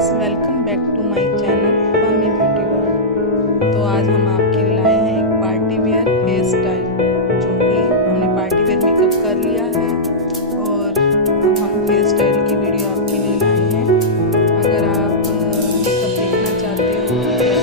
Friends, welcome back to my channel Pammi beauty world. तो आज हम आपके लिए लाए हैं एक पार्टी वेयर हेयर स्टाइल, जो कि हमने पार्टी वेयर मेकअप कर लिया है और अब हम हेयर स्टाइल की वीडियो आपके लिए लाए हैं। अगर आप मेकअप देखना चाहते हो कि कैसे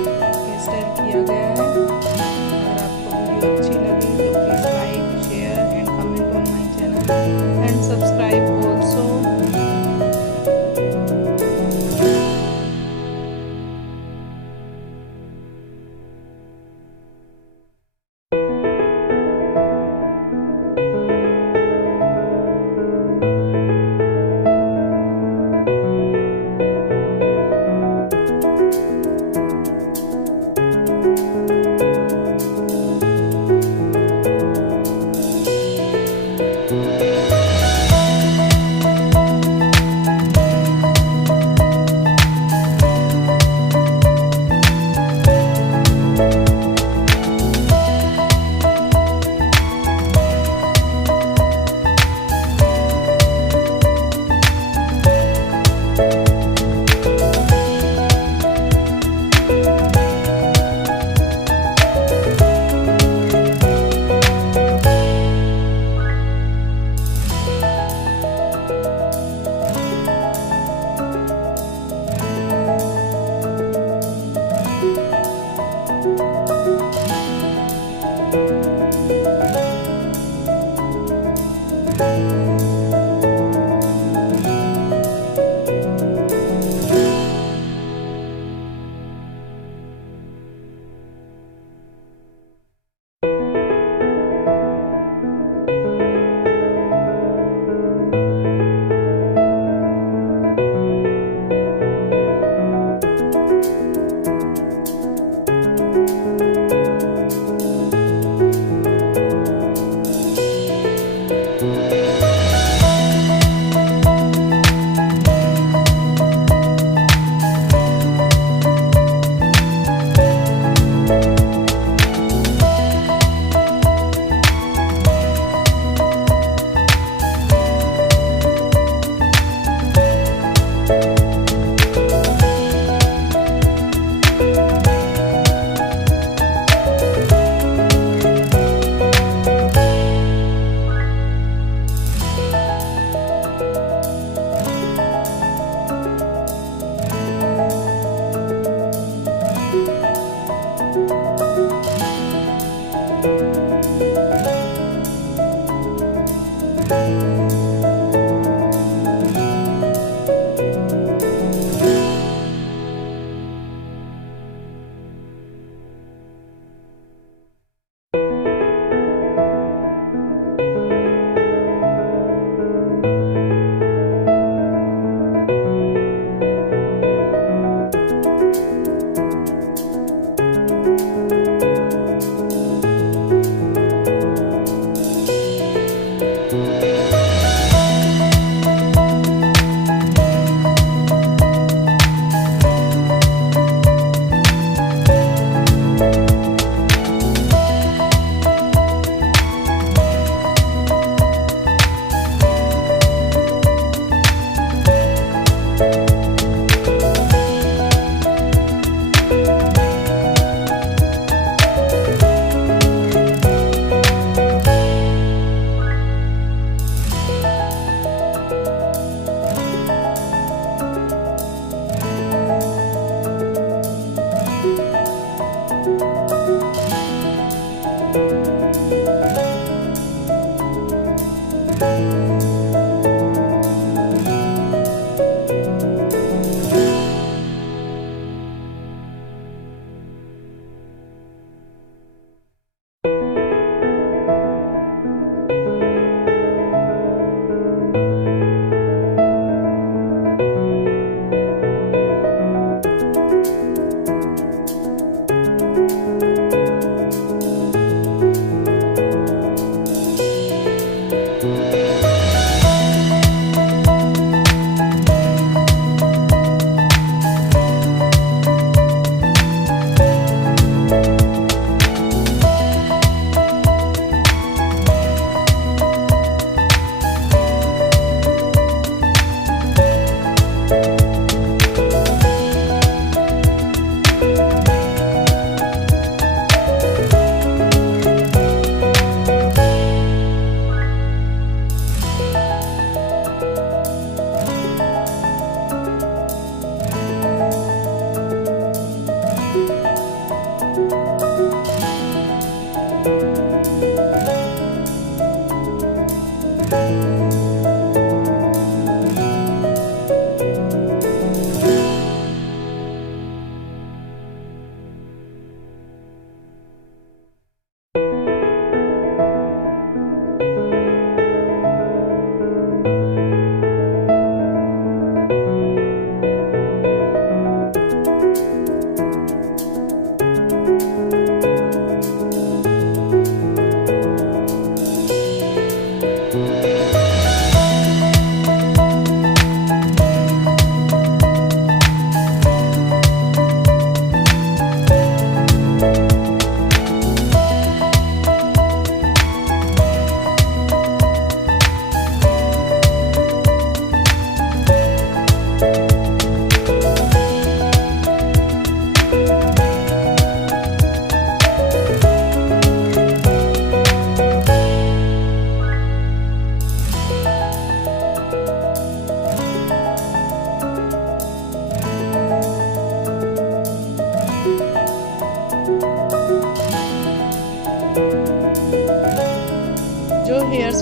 हेयर स्टाइल किया गया है। अगर आपको वीडियो अच्छी लगी तो please like, share and comment on my channel and subscribe also.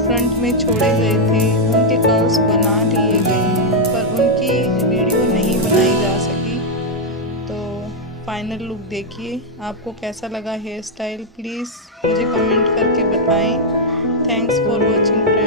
Front में छोड़े गए थे उनके कर्ल्स बना लिए गए हैं, पर उनकी वीडियो नहीं बनाई जा सकी। तो फाइनल लुक देखिए, आपको कैसा लगा हेयर स्टाइल, प्लीज़ मुझे कमेंट करके बताएं। Thanks for watching.